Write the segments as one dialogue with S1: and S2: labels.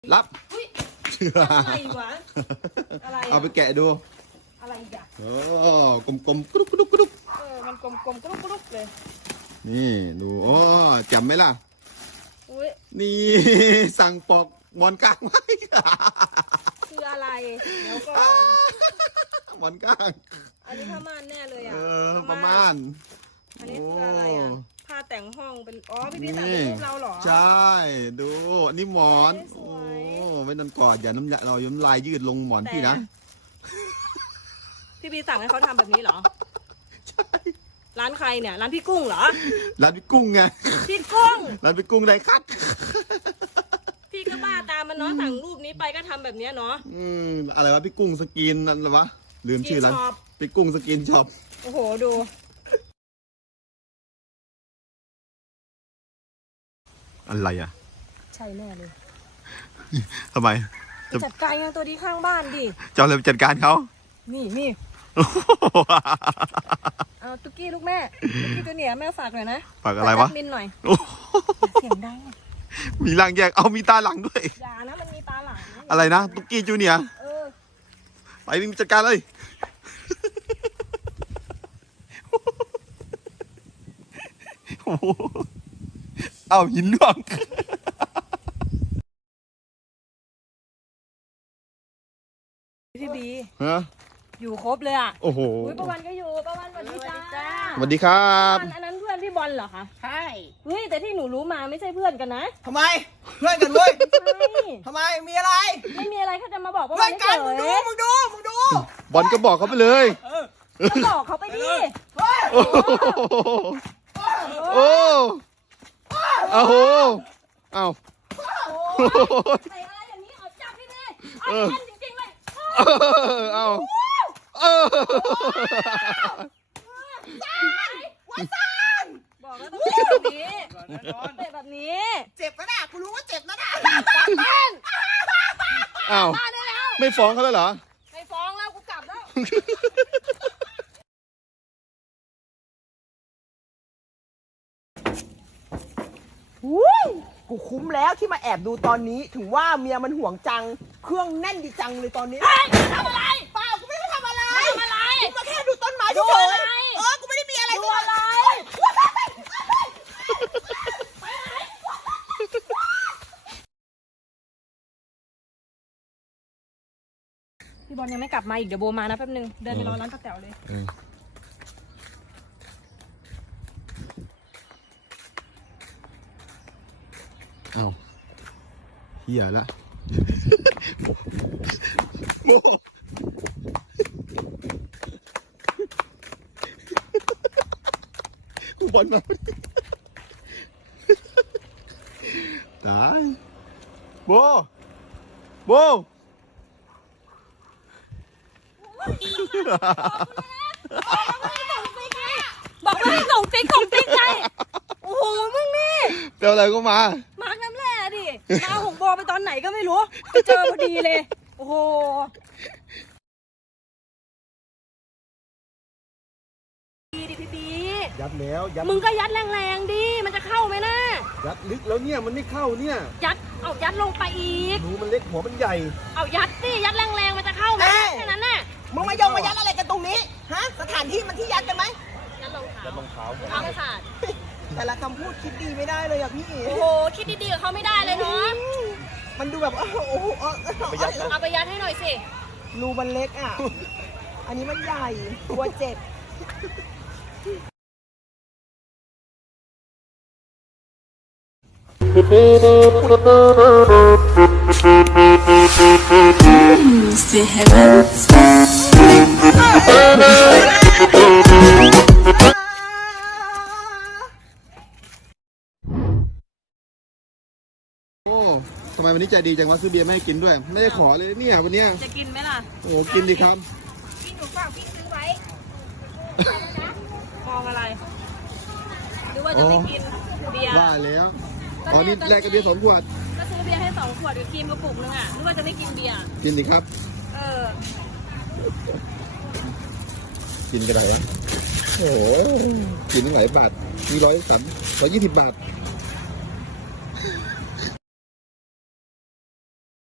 S1: รับ
S2: อะไรวะอะไร
S1: เอาไปแกะดู
S2: อะไรอ่ะ
S1: โอ้กลมๆกรุบกรุบกรุบ
S2: มันกลมกรุบกรุบเลย
S1: นี่ดูโอ้จำไหมล่ะ
S2: อุ้ย
S1: นี่สั่งปอกหมอนกลางไว้
S2: คืออะไรเดี๋ยวก่อน
S1: หมอนกลาง
S2: อันนี้ผ้าม่านแน่เลยอ่ะ
S1: ผ้าม่าน
S2: อันนี้คืออะไรอ่ะผ้าแต่งห้องเป็นพี่สั่งเป็นรูปเราเหรอ
S1: ใช่ดูนี่หมอนโอ้ไม่นอนกอดอย่าน้ำเราย้ำลายยืดลงหมอนพี่นะ
S2: พี่สั่งให้เขาทำแบบนี้เหรอใช่ร้านใครเนี่ยร้านพี่กุ้งเหรอ
S1: ร้านพี่กุ้งไง
S2: พี่กุ้ง
S1: ร้านพี่กุ้งไรคัด
S2: พี่ก็บ้าตามมันเนาะสั่งรูปนี้ไปก็ทำแบบนี้เนาะ
S1: อะไรวะพี่กุ้งสกินนั่นหรอวะลืมชื่อร้านพี่กุ้งสกินช็อป
S2: โอ้โหดู
S1: อะไรอ่ะ
S2: ใช่แน่เลย
S1: ทำไม
S2: จัดการงานตัวดีข้างบ้านดิ
S1: จะเลยจัดการเขา
S2: นี่เอาตุ๊กกี้ลูกแม่ตุ๊กกี้ตัวเหนียแม่ฝากหน่อยนะ
S1: ฝากอะไรวะ
S2: มินหน่อยเสียงดัง
S1: มีหลังแยกเอามีตาหลังด้วย
S2: อย่านะมันมีตาหลัง
S1: อะไรนะตุ๊กกี้จูเนียไปมินจัดการเลยเอาหินล่วง
S2: พี่บี
S1: ฮะ
S2: อยู่ครบเลยอ่ะ
S1: โอ้โห
S2: ป้าวันก็อยู่ป้าวันสวัสดีจ้า
S1: สวัสดีครับ
S2: อันนั้นเพื่อนพี่บอลเหรอคะใช่เฮ้ยแต่ที่หนูรู้มาไม่ใช่เพื่อนกันนะ
S3: ทำไมเพื่อนกันเว้ยทำไมมีอะไร
S2: ไม่มีอะไรเขาจะมาบอกว่า
S3: เพื่อนกันมึงดู
S1: บอลก็บอกเขาไปเลย
S2: ก็บอกเขาไปดิ
S1: โอ้โอ้โหเอา
S2: ใส่อะไรอย่างนี้เอาจับพี่เมย์เอาจริงๆเลย
S1: เอา
S2: บอกแล้วต้องเตะแบบนี้เตะแบบนี้
S3: เจ็บนะกูรู้ว่าเจ็บนะ
S1: อ้าวไม่ฟ้องเขาแล้วเหรอ
S2: ไม่ฟ้องแล้วกูกลับแล้ว
S3: กูคุ้มแล้วที่มาแอบดูตอนนี้ถึงว่าเมียมันห่วงจังเครื่องแน่นดีจังเลยตอนนี้
S2: ทำอะไร
S3: เปล่ากูไม่ได้ทำอะไร
S2: กู
S3: มาแค่ดูต้นไม้เฉยกูไม่ได้มีอะไร
S2: ดูอะไรพี่บอลยังไม่กลับมาอีกเดี๋ยวโบมานะแป๊บนึงเดินไปรอร้านป้าแต๋วเลย
S1: เอาเหี้ยละโมกูบอลมาตายโบ
S2: บอกว่าให้ส่งติ๊กไงโอ้โหมึงนี่
S1: เดี๋ยวอะไรก็มา
S2: ร์กน้ำแร่ดิมาหงบอไปตอนไหนก็ไม่รู้ไปเจอพอดีเลยโอ้โหดีพี่บี
S1: ยัดแล้ว
S2: มึงก็ยัดแรงๆดิมันจะเข้าไหมนะ
S1: ยัดลึกแล้วเนี่ยมันไม่เข้าเนี่ย
S2: ยัดลงไปอีก
S1: รูมันเล็กหัวมันใหญ่
S2: เอายัดสิยัดแรงๆมันจะเข้าไหมแค่นั้นน่ะ
S3: มึงมายัดอะไรกันตรงนี้ฮะสถานที่มันที่ยัดกันไหม
S2: ยัดรองเท้าไม่ขาด
S3: แต่ละคำพูดคิดดีไม่ได้เลยอะพี่
S2: โอ้โหคิดดีๆกับเขาไม่ได้เลยเนาะ
S3: มันดูแบบโอ้โห
S2: เอาไปยัดให้หน่อยสิ
S3: รูมันเล็กอ่ะอันนี้มันใหญ่กลัวเจ็บ
S1: ทำไมวันนี้ใจดีจังวะซื้อเบียร์ไม่ให้กินด้วยไม่ได้ขอเลยเนี่ยวันนี้
S2: จะกินไหมล่ะ
S1: โอ้กินดีครับ
S2: กินหนูฝากพี่ซื้อไว้มองอะไรหรือว่าจะไม่กินเบียร์
S1: ว่าแล้วตอนนี้แลกกับเบียร์2 ขวด
S2: ก็ซื้อเบียร์ให้2 ขวดกับครีมกระปุกนึงอ่ะหรือว่าจะไม่กินเบียร์
S1: กินดีครับกินกระไรวะโอ้โหกินตั้งหลายบาทมี120 บาท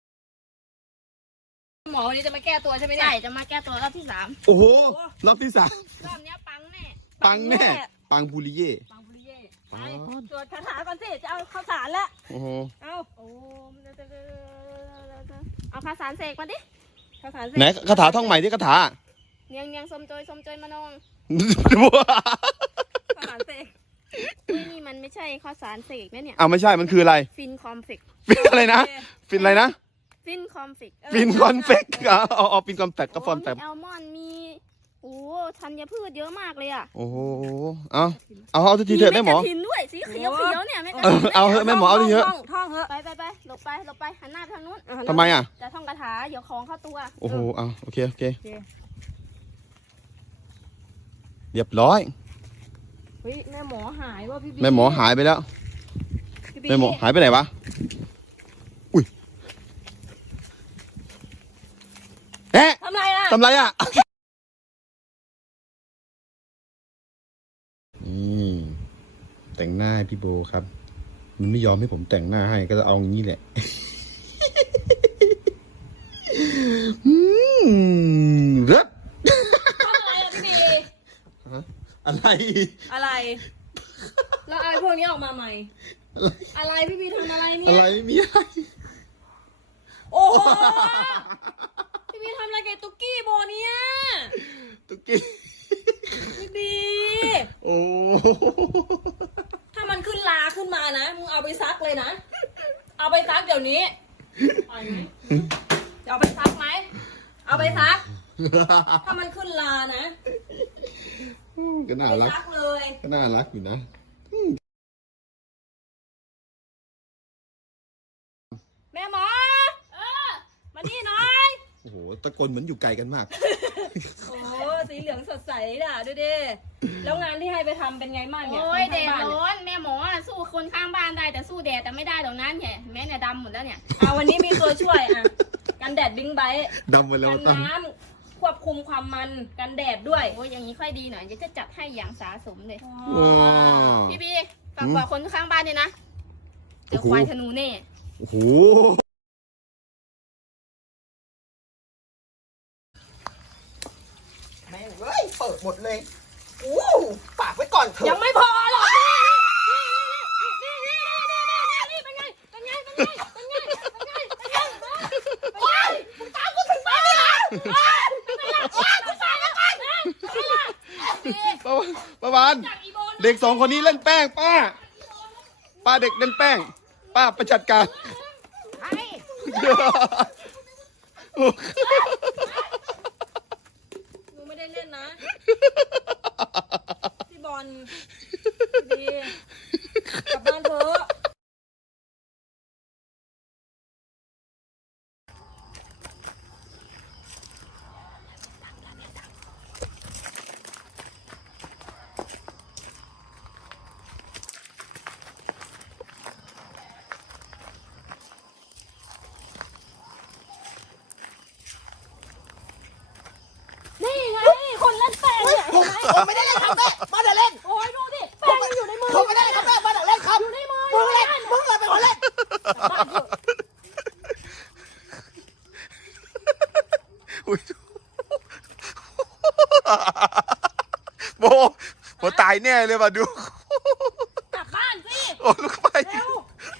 S2: หมอวันนี้จะมาแก้ตัวใช่ไหมเนี่ย
S4: ใช่จะมาแก้ตัวรอบที่
S1: โอ้โหรอบที่สาม
S4: 3รอบเนี้ยปังแน่
S1: ปังแน่ปังบุริเย่
S2: ปังบุริเย่ไปสวดคาถาก่อนสิจะเอาข้าวสารละ
S1: โอ้โห
S2: เอา
S4: โอ้เอาข้าวสารเสกมาดิ
S2: ข้าวสารสิ
S1: ไหนคาถาท่องใหม่ที่คาถา
S4: เนียงเนียงสมโจยสมโจยมานอง
S2: ข้าวสารเสก
S4: นี่มันไม่ใช่ข้าวสารเสกนะเนี่ย
S1: เอาไม่ใช่มันคืออะไร
S4: ฟินคอมฟิก
S1: ฟินอะไรนะฟินอะไรนะ
S4: ฟินคอมฟิก
S1: ฟินคอนเฟกเอาฟินคอนเฟกก็ฟอนแฟก
S4: มีอัลมอนด์มีโอ้ธัญพืชเยอะมากเลยอ่ะ
S1: โอ้โหเอาทีเถอะแม่หมอ
S4: กระถินด้วยสีเขียวเนี่ยแม่กระ
S1: เอ
S4: ถิ
S1: อน เอาเถอะแม่หมอเอาทีเถอะ
S2: ท่องเถอะ
S4: ไปหลบไปหันหน้าไปทางนู้น
S1: ทำไมอ่ะ
S4: จะท่องคาถาเดี๋ยวของเข้าตัว
S1: โอ้โหเอาโอเคเรียบร้อย
S2: เฮ้ยแม่หมอหายว่ะพี่บี
S1: แม่หมอหายไปแล้ว
S2: พี่บี
S1: แม่หมอหายไปไหนวะอุ้ยเอ๊ะ
S2: ทำไรอ่ะ
S1: ทำไรอ่ะนี่แต่งหน้าให้พี่โบครับ มันไม่ยอมให้ผมแต่งหน้าให้ก็จะเอาอย่างนี้แหละเร็บ
S2: ทำอะไรอ่ะพี่บี
S1: อะไร
S2: อะไร แล้วไอ้พวกนี้ออกมาใหม่ อะไรพี่บีทำอะไรเนี่
S1: อะ
S2: ย
S1: ไรไม่มีอะไร
S2: โอ้โหพี่บีทำอะไรกับตุ๊กกี้โบเนี่ย
S1: ตุ๊กกี้
S2: พี่บี
S1: โอ้
S2: ถ้ามันขึ้นลาขึ้นมานะมึงเอาไปซักเลยนะ เอาไปซักเดี๋ยวนี้ไปไหมจะเอาไปซักไหมเอาไปซัก ถ้ามันขึ้นลานะ
S1: ก็น่า
S2: ไป
S1: รัก
S2: ซักเลย
S1: ก็น่ารักอยู่นะ
S2: แม่หมอมานี่หน่อย
S1: โอ้โหตะโกนเหมือนอยู่ไกลกันมาก
S2: โอ้สีเหลืองสดใสด่ะดูดิแล้วงานที่ให้ไปทำเป็นไงบ้างเนี่ย
S4: โอ้ยแดด
S2: ทำทางบ้าน
S4: ร้อนแม่หมอสู้คนข้างบ้านได้แต่สู้แดดแต่ไม่ได้ตรงนั้นแม่เนี่ยดำหมดแล้วเนี่ย
S2: วันนี้มีตัวช่วยอ่ะกันแดดบิงไบท์
S1: ดำไปแล้ว
S2: กัน
S1: ตั้ง
S2: น้ำควบคุมความมันกันแดดด้วย
S4: โอ้ยอย่างนี้ค่อยดีหน่อยเดี๋ยวจะจัดให้อย่างสาสมเลย
S1: ว้าว
S4: พี่บีฝากบอกคนข้างบ้านด้วยนะเจอควายธนูแน่
S1: โอ้โห
S3: แม่งเฮ้ยเปิดหมดเลยอู้ฝากไว้ก่อนเถ
S2: ยั
S3: อะ
S2: งไม่พอหรอกนี่เป็นไงเป็นไงเป็นไงเป็นไงเป็นไงเป็นไง
S3: โอ้ยมึงตามกูถึงบ้านเลยเหรอโอ้ยโอ้ยกูตายแล้วกัน
S1: ประวานเด็กสองคนนี้เล่นแป้งป้าเด็กเล่นแป้ง ป้าไปจัดการ
S3: ไอ้
S2: หนูไม่ได้เล่นนะพี่บอลดีกลับบ้านเถอะ นี่ไงคนเล่นแป้งเนี่ย
S3: ผมไม่ได้เล่นครับแม่มาแต่เล่น
S2: โอ้ยดูดิแป้งยังอยู่ในมือ
S3: ผมไม่ได้เล่นครับแม่มาแต่เล่นครับ
S2: อยู่ในมือ
S3: มึงเล่นมึงเลยเป็นคนเล่น
S1: อุ๊ยโบตายแน่เลยว่ะดู
S2: กลับบ้านสิ
S1: โอ้ลูกไป
S2: เร็ว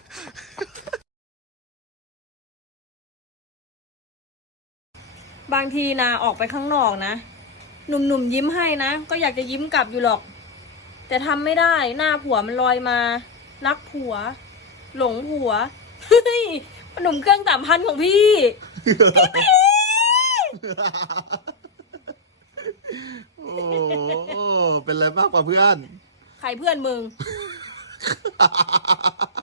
S2: บางทีนะออกไปข้างนอกนะหนุ่มๆยิ้มให้นะก็อยากจะยิ้มกลับอยู่หรอก แต่ทำไม่ได้หน้าผัวมันลอยมารักผัว หลงผัวเฮ้ยหนุ่มเครื่อง3,000ของพี่
S1: โอ้เป็นไรมากกว่าเพื่อน
S2: ใครเพื่อนมึง